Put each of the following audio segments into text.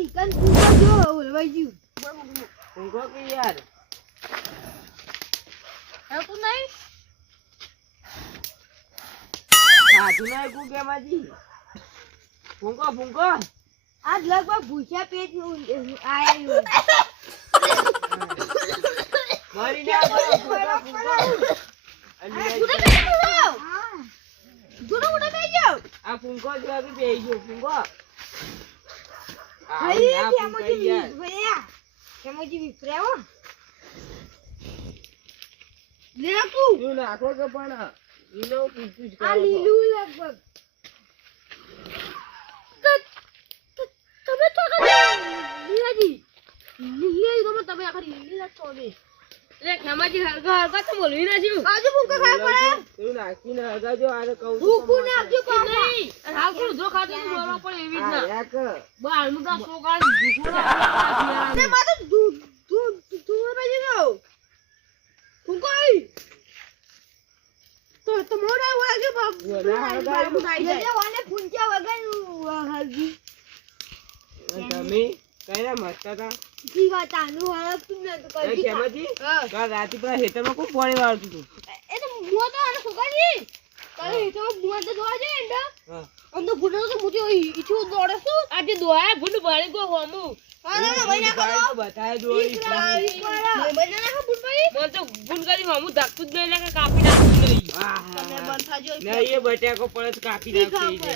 ઈકન પૂછો જો ઓલવાઈ ગયું ઊંઘો કે યાર હવે તું નહીં સાધુ ના ગુગેમાજી ફૂંકો ફૂંકો આજ લગભગ ભૂસ્યા પેટ આયા મારી ના ફૂંકો આ ફૂંકો જો આવી બેહી ગયો ફૂંકો તું નાખો કે પણ ઈનો કીધું જ આ લીલું લગભગ તમે તો લીલાજી લીલી ગમે તમે આખરી લીલા છો બે લે ખેમાજી હરગા હરગા તો બોલવી ના જીવ કાજુ ભૂકા ખાય પડે તું નાખીને હગાજો આને કહું ભૂકું નાખજો પાપા નહીં હાકું જો ખાતો તો બોલવા પડે એવી જ ના યાક બાર મુદા સોગાળ ભૂકું ના તે માતો તું બાજુ ગયો ભૂકો આવી તો મોડા વાગે બાપ જલ્દી વાને ફૂંચા વગર હરગી તમે કઈના મસ્તા તા જી વાત આનું હાલત તું ન તો એ કરી કેમાજી કાલ રાતી પર હેતરમાં ખૂબ પાણી વાળતું તું એ તો મુઓ તો આને સુકાજી કાલે તો મુઓ તો જોવા જાય એંડા હા અંદો ભૂડો તો મુજો ઈચું દોડે શું આજે દોયા ભૂડ બાળી ગયો હોમુ હા મહિના કરો તો બતાય જોઈ મહિના ના ભૂડ ભાઈ મને તો ગુણ કરી હોમુ ધાકતું જ નહીં લાગે કાપી નાખું નહીં તમે બંધ થાજો ના એ બટાકો પડે તો કાપી નાખી દે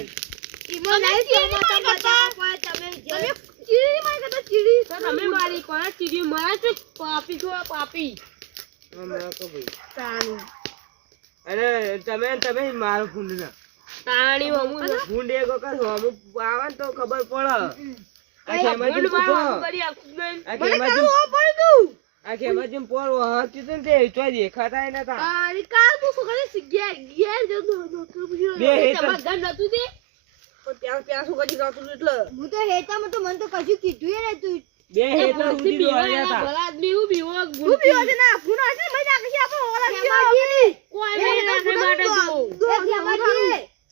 ઈમો નહીં ચીરી માં બતા તમે ચીરી માં કતો ચીરી તો તમે મારી કોના ચીડી મારા છો પાપી છો પાપી હમણાં કો ભાઈ તાનું અરે તમે મારો ફૂંડ ના તાણી હોમુ ફૂંડ એક વખત હોમું આવે ને તો ખબર પડે આ ગુણ કેમાજી મારું પૂછો કરી આખું નહીં આ મને કેમાજી કરું હો પડ્યું આ કેમાજી પોર હતી ને તે ચો દેખાતા નતા અરે કાલ તું સુકાજી સિગ્યા ગેર જો ડોક્ટર પૂછ્યો બે હેત તમાર ઘર નતું તે પણ ત્યાં પ્યાસ સુકાજી ગાતું એટલે હું તો હેતામાં તો મને તો કશું કીધું ને તું બે હેત સુધી દોડ્યા હતા ભલા આદમી હું બીવો તું ગુણ પીવો છે ના ફૂન હશે મહિના કશી આપો ઓલા કોઈ મેં નાખે માટે જો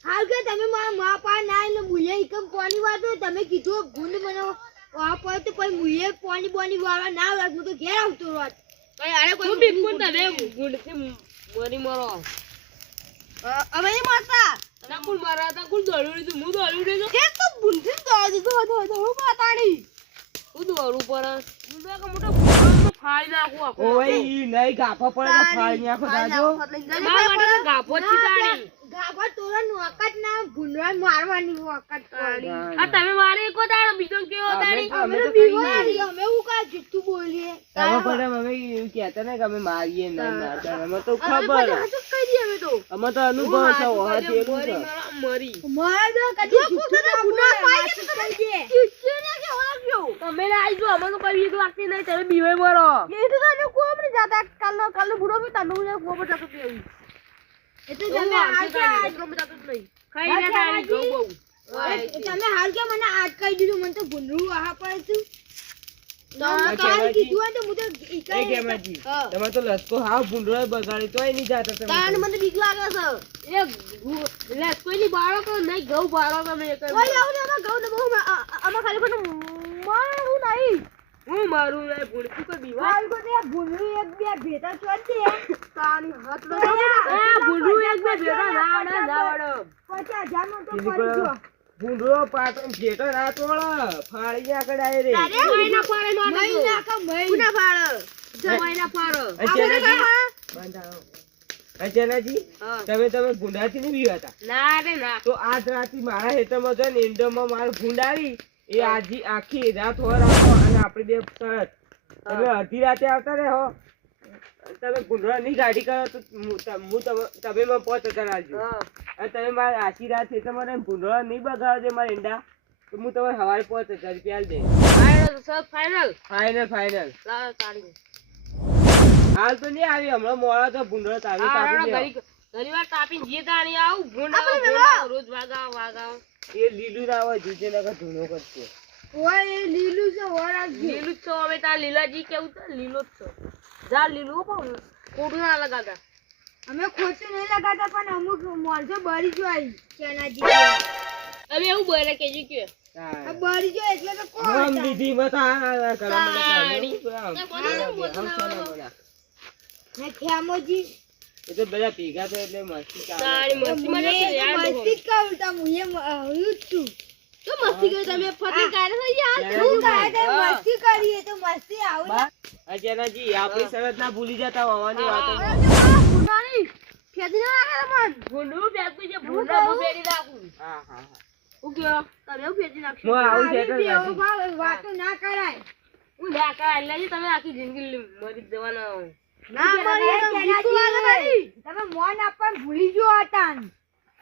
હાલ કે તમે મારા મા પા ના ને મુયે એકમ પાણી વાતો તમે કીધું ગુંદ બનાવો આ પર તો કોઈ મુયે પાણી બોની વાળા ના વાત હું તો ઘેર આવતો વાત કઈ આરે કોઈ બિલકુલ તમે ગુણ થી મરી મરો અમે નહીં મારતા ના કુલ મારા હતા કુલ દોડ્યું લીધું હું દોડ્યું લીધું કે તો બુંધી દો હું પાતાડી હું દોડું પર હું તો એક મોટો ફાળી નાખું આખો ઓય ઈ નહીં ગાફા પડે તો ફાડી નાખો દાજો મારા માટે તો ગાભો જ છીતાડી ગાભા તોરા નોકટ ના ભૂનવા મારવાની વખત પડી આ તમે મારે એકો દાડો બીજો કેવો દાડી અમે તો બીવારી અમે હું કા જુઠ્ઠું બોલીએ તમે પણ અમે એવું કહેતા ને કે અમે મારીએ નહીં મારતા અમે તો ખબર હસુક કરી દી અમે તો અમે તો અનુભવ છે ઓહાથી એવું છે મરી મારા કદી જુઠ્ઠું ના ગુના પાઈ કે તમે ચીચી ને કે ઓળખ્યો તમે ના આઈ જો અમે તો કઈ એક લાગતી નહીં તમે બીવે મરો એ તો તને કોમ ને જાતા કાલનો બુડો બી તને હું કોમ જાતો પીવી એ તો તમે ખાઈ ના તારી ગૌ બહુ તમે હાલ કે મને આજ કહી દીધું મને તો ભૂંડરું આહા પડે તું હા, કાલ કેવાજી. કીધું હોય તો હું તો એ કેમાજી તમે તો લસકો હાવ ભૂંડરો બગાડી તોય નહીં જાતા તમે તાન મને બીક લાગે છે એ લે કોઈની બાળકો નહીં ગૌ બાળકો મેં એક ઓય આવું ને ગૌ ને બહુ આમાં ખાલી પણ મારું નહીં હું મારું એ ભૂડકું કોઈ બીવા હાલ કો તે ભૂંડરું એક બે ભેટા ચોટ દે તાની હાથ લો એ ભૂડું એક બે ભેગા ના વડો ના વડો 50,000 નો તો બીજું પડી ગયો ભૂંડરો પાટણ જેટો ના તોળ ફાડી નાખે ડાયરેક્ટ અરે મહિના ફાળે નો મહિના કા પુના ફાળો મહિના ફાળો અચાનજી હા. તમે ભૂંડાથી નહીં બીવાતા ના રે ના તો આજ રાતે મારા હેતરમાં જો ને ઇન્ડોમાં મારો ભૂંડ આવી એ આજી આખી રાત હો રાખો અને આપણે બે સરસ તમે અડધી રાતે આવતા રહે હો તમે ભૂંડરાની ગાડી કરો તો તમે મને 5,000 આપજો હા અને તમે મારા આખી રાત હેતરમાં રહીને ભૂંડરા નહીં બગાડો મારા ઈંડા તો હું તમને સવારે 5,000 રૂપિયા દે આયો સબ ફાઇનલ ફાઇનલ લાવ તારી હાલ તો નહીં આવી હમણાં મોડા તો ભૂંડરો તાવી આ તાપી દેવા. ઘણી વાર તાપીને જે તાણી આવું ભૂંડા રોજ વાગાવ એ લીલું ના હોય જુજે નકર ધૂનો કરશે ઓય એ લીલું છે ઓરા લીલું જ છો હવે તાર લીલાજી કેવું તો લીલો જ છો જા લીલું પણ ખોટું ના લગાતા અમે ખોટું નહીં લગાતા પણ અમુક માણસો બળી જાય કેનાજી હવે એવું બોલે કેજી કે આ બળી જાય એટલે તો કોણ હમ હતા? લીધી મત આ કરવા તાણી. મને ને ખેમોજી એ તો બધા ભેગા થાય એટલે મસ્તી ચાલે. તાણી મસ્તી માં જતો યાર મસ્તી કરું તા મુએ આવ્યું છું તો મસ્તી કરી તમે ફટી કાઢે છે યાર શું કહે તે મસ્તી કરીએ તો મસ્તી આવું બા, અચાનકજી આપણી શરત ના ભૂલી જતા હોવાની વાતો. ભૂંડાની ખેતી ના રાખે મન ભૂંડું બેસતું છે ભૂંડા હું બેડી રાખું હા હા હા. હું કયો તમે હું ફેંચી નાખશો હું આવું છે આવી બેવો ભાવ વાતો ના કરાય હું ડાકા એટલે તમે આખી જિંદગી મરી જ જવાના ના મળી તો જીતું તમે મોન આપવાનું ભૂલી ગયો હતા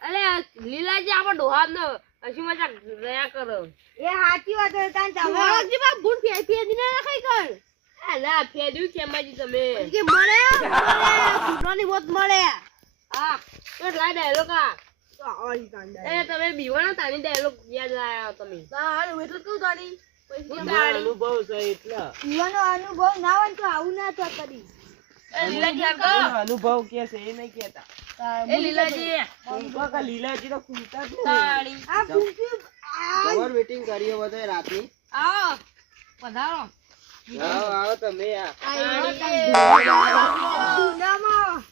અરે લીલાજી આપો ડોહાબ નો હસી મજાક રહ્યા કરો એ સાચી વાત હતા તમે વળગજી બા ભૂંડ ફેંચી ના રાખી કર ના ફેંચ્યું કેમાજી તમે કે મળે ભૂંડોની મોત મળે હા તો લાઈ ડાયલોગ આ એ તમે બીવાના તાની ડાયલોગ યાદ લાયા તમે તાણ એટલે કહું તાની મને અનુભવ છે એટલે જીવનનો અનુભવ ના હોય તો આવું ના થા કરી લીલાજી એનો અનુભવ કે છે એ નહીં કેતા. એ લીલાજી કૂંકા કે લીલાજી તો કૂંકા જ નહીં. તાણી આ પૂંછ્યું તમાર મીટિંગ કરીએ બધા રાતની આવો પધારો આવો આવો તમે આ દુનામાં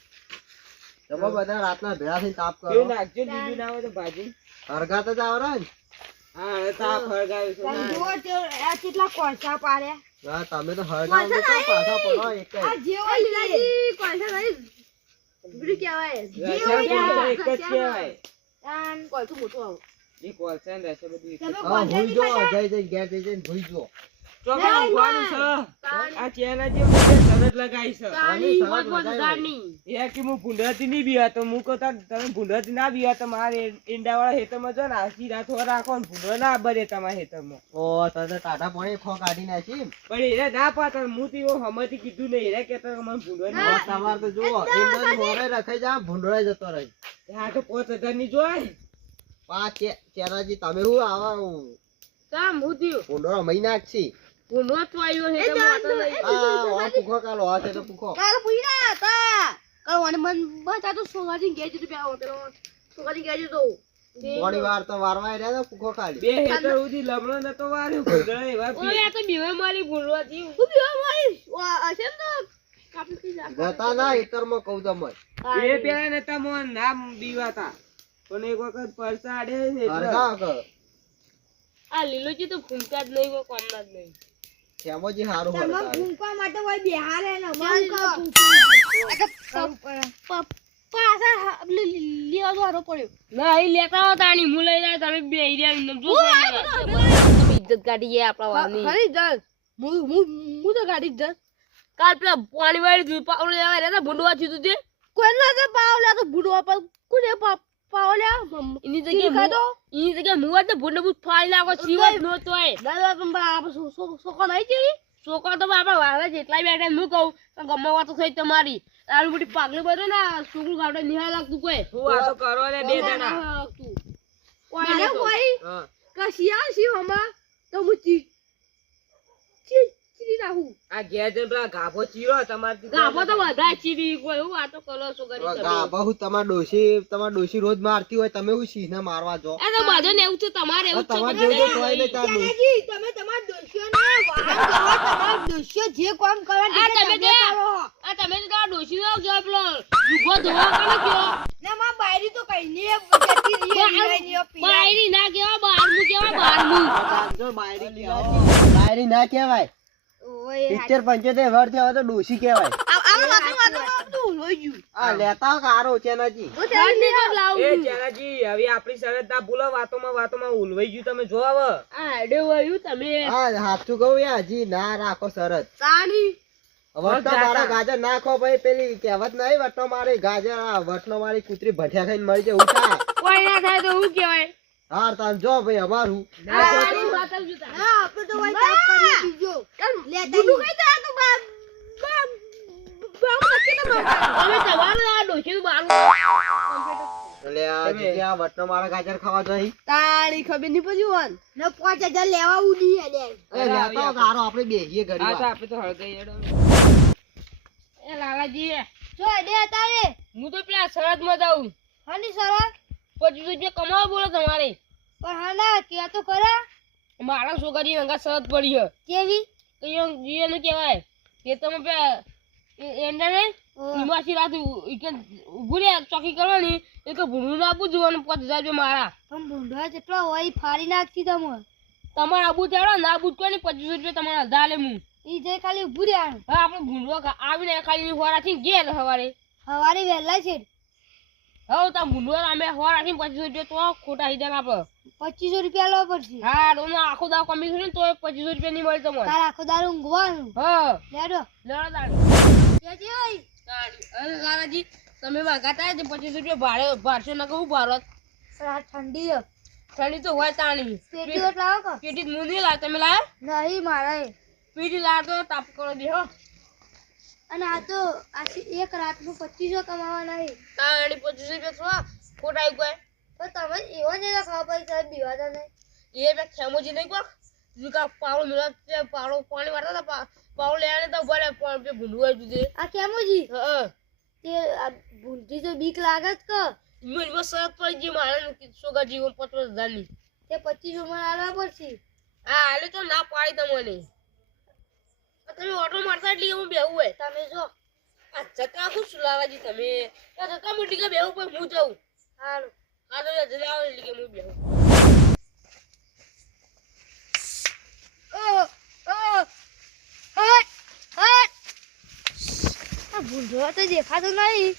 તમે બધા રાતના ભેળા થઈને તાપ કેવું કરો નાખજો લીલું ના હોય તો ભાજી. હરગાત જ આવરે ને હા હવે તાપ હળગાવ્યું છે તમે ના. જુઓ તો આ કેટલા કોળસા પાડ્યા હા તમે તો હરગાવ તો પાછા પડો એક આ જ જેવો લીલાજી કોલસા નહીં બીડી કહેવાય રસા કોલસા એક જ કહેવાય. આમ કોલસું મોટું આવું એ કોલસા ને રસા બધું એક જ. તમે હા ભૂઈ જો કોળસા જઈ જઈ ઘેર જઈ જઈને ભૂઈ જો ચોકા ઊંઘવાનું છે. આ ચેના જે મને શરત લગાઈ છે. તાણી સરસ મોજ મોજ મજા ગાની એ કે હું ભૂંડરાથી નહીં બીવા તો હું કહું તાર તમે ભૂંડરાથી ના બીવા તો મારે ઈંડાવાળા હેતરમાં જો ને આખી રાત હો રાખો ને ભૂંડરો ના બરે તમારા હેતરમાં. ઓ તને ટાટા પાણી ખો કાઢી નાખી પણ એને ના પાતા હું તો એવું હમણાંથી કીધું નહીં એને કહેતા કે મને ભૂંડરો નહીં. હવે તમારે તો જુઓ ઈંડો મોરે રખાઈ જા ભૂંડળાઈ જતો રહી હા તો 5000 ની જોય. પાંચ ચેરાજી તમે શું આવા કામ હું થયું ભૂંડળો મહી નાખશી ભૂંડો ચોયો છે તો મોટો નહીં આ ઓ પૂખો કાલો આ છે તો પૂખો કાલ પૂછ્યા હતા કાલ મને મન બતા તો સોગાજી ગેજ રૂપિયા આવો પેલો સોગાજી ગેજ તો થોડી વાર તો વારવાય રહ્યા તો પૂખો કાઢી બે હેતર સુધી લમણો નતો વાર્યો ભૂંડરો એવા પી. ઓય આ તો બીવે મારી ભૂંડવાથી હું બીવે મારી હશે ને તો કાપી થઈ જા જતા ના ઈતરમાં કહું તમને એ પેલા નતા મોન નામ બીવાતા પણ એક વખત પરસા આડે ને એટલે હરગા કર આ લીલોજી તો ફૂંકા જ નહીં કોઈ કામના જ નહીં શ્યામોજી હારું તમે હરગા ફૂંકવા માટે હોય બિહારે ને ના એ લેતા હો તાણી હું લઈ જાય તમે બે રહ્યા જો તમે ઇજ્જત કાઢી ગયા આપણા વાળની ખરી જલ હું તો કાઢી જ કાલ પેલા પાણી વાળી દૂધ પાવલે આવે રે ભૂંડવા થયું તે કોઈ ના તો પાવલે તો ભૂંડવા પર કોને પાવલે એની જગ્યાએ મુવા તો ભૂંડ બુત ફાડી નાખો સિવાય નો તોય દાદા તમે આપણે સોકો નહીં જેવી સોકો તો આપણા વાળા જેટલા બેઠા હું કહું ગમવા તો થઈ તમારી આલુ બધી પાગલી બધો ને છોકરું ગાવડે નિહાળ લાગતું કોઈ હું આ તો કરો લે બે જણા. હા. કશિયા શિવમાં તો હું ચીરી નાખું આ ઘેર જઈને પેલા ગાભો ચીરો તમારથી ગાભો તો બધા ચીરી કોઈ હું આ તો કરો છો કરી તમે બહુ તમાર ડોશી રોજ મારતી હોય તમે હું સિંહને મારવા જો એ તો બધો ને એવું છે તમારે એવું તમાર છે જેવું તો હોય નહીં તાર ડોશી. ચાલાજી, તમે તમારા દોસ્તીઓને વાહન કરો, તમારા દોસ્તીઓ જે કામ કરવા આ તે તમે તમે કરો. આ તમે તો તમારા ડોશી નો જો પેલો જુગો ધોવા કોને કયો ના, મારા બાયરી તો કઈ નહીં જતી રહી, રીવાઈ નહીં, પીવાય. બાયરી ના કેવા બારમું કેવા બારમું જો બાયરી ના કહેવાય ઓય, 75 વર્ષ થયા હોય તો ડોશી કહેવાય લોહી. આ લેતા કારો ચેનાજી ઘરની તો લાવું એ ચાલાજી હવે આપણી શરત ના ભૂલો વાતોમાં ઉલવાઈ ગયું તમે જો હવે આ હેડે વયું તમે હા સાચું કહું યાર હજી ના રાખો શરત તાણી વટનો મારા ગાજર નાખો ભાઈ પેલી કહેવત નહીં વટનો મારી ગાજર આ વટનો મારી કૂતરી ભઠિયા ખાઈને મરી જાય ઉઠા કોઈ ના થાય તો હું કહેવાય હાર તાર જો ભાઈ અમારું તારી વાત જ જોતા હા, આપણે તો હોય તાપ કરીએ બીજો. લેતા ગુડુ કઈ તા તો બા તમે તમારું આ ડોશી બારું એટલે આ જગ્યા વટનો મારા ગાજર ખાવા જોઈ તારી ખબર નહીં પડી હોન ને 5000 લેવા ઉડી હેડે. એ લેતા કારો આપણે બેહીએ હા તો ગરીબ આપણે તો હળગાઈ હેડો. એ લાલાજી જો હેડે તારે હું તો પેલા શરત માં જાઉં હની સવાર 25 રૂપિયા કમાવા બોલો તમારે પણ હા ના કે તો ખરા મારા છોકરી અંગા શરત પડી છે કેવી એને કહેવાય કે તમે પે એંડા ને ઈમાસી રાત ઉભું રે ચોકી કરવાની એ તો ભૂલું ના આપું જોવાનું 5000 રૂપિયા મારા પણ ભૂંડવા જેટલો હોય ઈ ફાડી નાખતી તમે તમારે આબુ ચાલો ના આબુ કોઈ નહીં 2500 રૂપિયા તમારા અધા લે હું ઈ જે ખાલી ઊભું રહેવાનું હા આપણે ભૂંડવા આવીને ખાલી હોર રાખીને ગયા સવારે સવારે વહેલા છે હવે તમે ભૂંડવા અમે હોર રાખીને 2500 રૂપિયા તો ખોટા હિદાન આપો 2500 રૂપિયા લેવા પડશે હા તો આખો દાવ કમી ને તો 2500 રૂપિયા નહીં મળે તમને તાર આખો દારૂ ઊંઘવાનું હા લેડો લેવા દાડ કેજી હોય અરે લાલાજી તમે માગાતા જ 2500 રૂપિયા ભાડે ભારસો ના કહું ભારત આ ઠંડી છે. ઠંડી તો હોય તાણી પેટી ઓટ લાવો કો પેટી જ મું નહીં લાવ તમે લાવ નહીં મારે પેટી લાવ તો તાપ કરો દે હો અને આ તો આખી એક રાતનું 2500 કમાવા નહીં તાણી 2500 રૂપિયા છો ખોટા આવી તો તમે એવો જ ખાવા પડી સાહેબ બીવાતા નહીં એ બે ખેમોજી નહીં કોક જુકા પાવળો મિલા તે પાવળો પાણી વાળતા હતા પાવળો લેવાને તો ભલે પણ ભૂંડવા જુદે આ કેમુજી હા તે આ ભૂંડી તો બીક લાગે જ કે મને બસ સરત પડી ગઈ મારે સોગા જીવન 50000 ની તે 2500 માં આલવા પડશે હા હાલે તો ના પાડી તમને તમે ઓટો મારતા એટલે હું બેહું હોય તમે જો આ જતા ખુશ લાલાજી તમે આ જતા મોટી કે બેહું પણ હું જાઉં હારું આ તો જલ્દી આવો એટલે કે હું બેહું આ ભૂંડો તો દેખાતો નહીં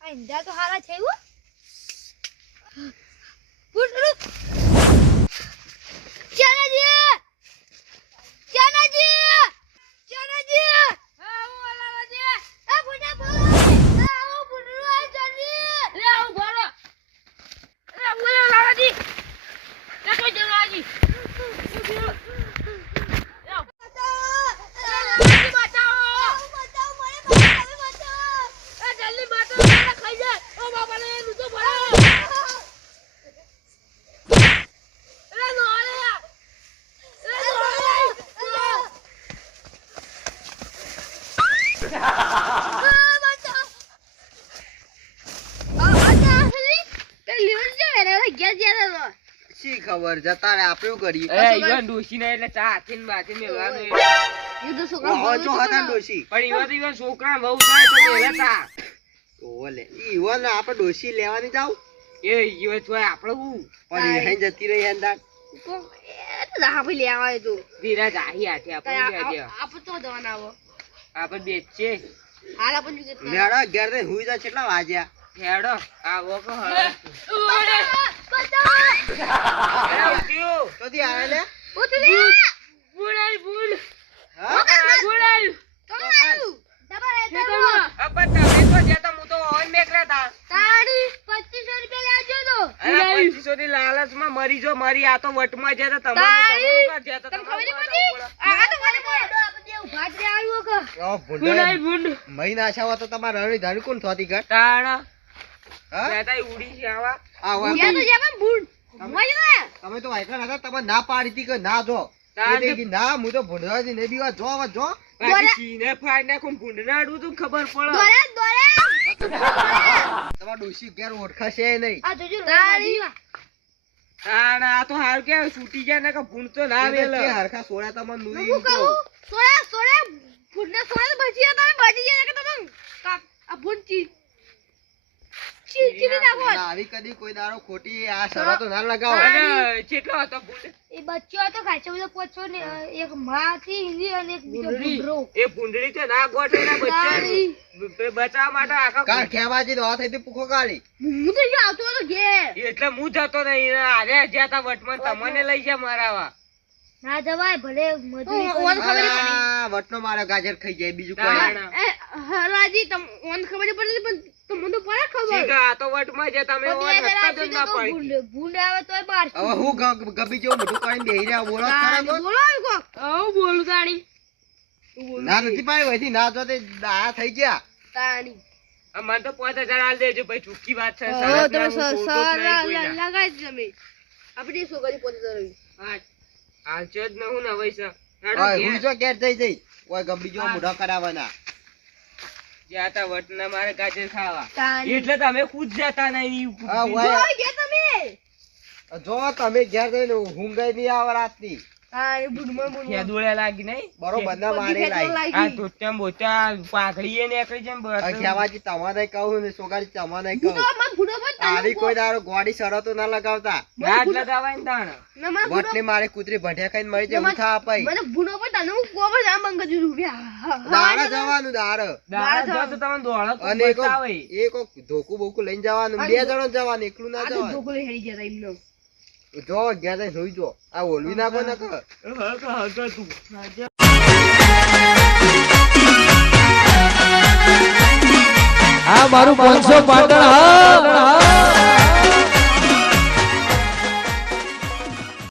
આ ઈંડા તો હારા છે હો ભૂંડો ચાનાજી ચાનાજી ચાનાજી હા હું લાલાજી આ ભૂંડા બોલ આ ભૂંડો આ જલ્દી લે આવું ઘરે લે બોલો લાલાજી લે કોઈ જલાજી શી ખબર જતા રે આપણે શું કરીએ એ ઈવન ડોશી ને એટલે ચા હાથીને બાથીને મેળવાનું વાહો જો હતા ડોશી પણ ઈવન તો ઈવન છોકરા બહુ થાય તો મેળતા ઓલે ઈવન આપણે ડોશી લેવાની જાવ એ ઈવન તો આપણે હું પણ એ હઈ જતી રહી હેંદાર ધીરજ આહી હાથે આપણે આપણે બેચે મેળા ઘેર ને હુઈ જા કેટલા વાગ્યા હેડો આવો કો તો દી આવે લે બુડાઈ બુડ હા બુડાઈ અપા તમે તો જતા હું તો ઓન મેકલા તા તારી 2500 રૂપિયા લેજો તો અરે 2500 ની લાલચમાં મરી જો મરી આ તો વટમાં જતા તમારું કર જતા બુડાઈ બુડ મહિના છાવા તો તમારા રણી ધારી કોણ થોતી ઘર તાણા હા બેટા ઉડી છે આવા આ તમે તો વાયકલા હતા તમે ના પાડી હતી કે ના જો એ કે ના હું તો ભૂંડવાથી નહીં બીવા જો હવે જો બાકી સીને ફાડ નાખું ભૂંડના આડું તો ખબર પડે તમારા ડોશી ઘેર ઓળખાશે નહીં આ જોજો તારી તાણા આ તો હાર કે છૂટી જાય ને કે ભૂંડ તો ના કે વેલે હરખા સોળા તમાર નુઈ હું કહું સોળા ભૂંડને સોળા તો બચી હતા તમે બચી ગયા કે તમે આ ભૂંડ ચીચી નાખો ના, આવી કદી કોઈ દાડો ખોટી આ શરતો ના લગાવો અને કેટલો હતો ભૂંડ એ બચ્ચો હતો ખાચો બધો પોચો ને એક માં હતી હિન્દી અને એક બીજો ભૂંડરો એ ભૂંડડી તો ના ગોઠે ના બચ્ચા બચાવવા માટે આખા કાર ખેમાજી તો હાથ હતી પૂખો કાઢી હું તો જો આવતો હતો ઘેર એટલે હું જતો નહીં આરે જ્યાં તા વટમાં તમને લઈ જા મારાવા ના જવાય ભલે મજૂરી આ વટનો મારો ગાજર ખાઈ જાય બીજું કોઈ તાણા હરાજી તમને ખબર પડે પણ તમને તો પડે ખબર શીખા આ તો વટમાં જે તમે ઓર રસ્તા જ ના પડી ભૂંડ આવે તોય બાર હવે હું ગબી જેવું મોઢું કરીને બેહી રહ્યા બોલો જ ખરા બોલ. બોલો કો આવું બોલું તાણી ના નથી પાડી વહીથી ના તો તે આ થઈ ગયા તાણી મને તો 5000 આલ દેજો ભાઈ ચૂકી વાત છે ઓ તમે સરસ ના હું ખોટું જ નહીં કોઈના. લગાઈ તમે આપણી છોકરી પોતે રહી હા હાલચો જ ન હું ને હવે છે ઓય હું જો ઘેર જઈ ઓય ગબડી જેવો મોઢો કરાવવાના જ્યાં તા વટના મારે ગાજર ખાવા તાણી. એટલે તમે ખુદ જતા નહીં આ વાય જોઈ ગયા તમે જો તમે ઘેર જઈને ઊંઘાઈ નહીં આવે રાતની તાણી બુડમાં ખેદુડે લાગી નહીં બરોબર ના મારી લાઈ આ તોચા બોચા પાઘડીએ નીકળી છે ને બસ. ખેવાજી તમારે કહું ને સોગારી તમારે કહું તારી કોઈ દારો ગોડી શરતો ના લગાવતા ના જ લગાવાય ને તાણ. વટની મારી કૂતરી ભઠ્યા ખાઈને મરી જાય ઉઠા અપાઈ દારા જવાનું દારા દાડા જો તો તમને દોડો તો અને એક બતાવે. ધોકું બોકું લઈને જવાનું 2 જણો જવાનું એકલું ના જવાનું જો ઘેર જઈને સુઈ જો આ ઓલવી નાખો ને કર હગ તું. આ મારું 500 પાટણ હા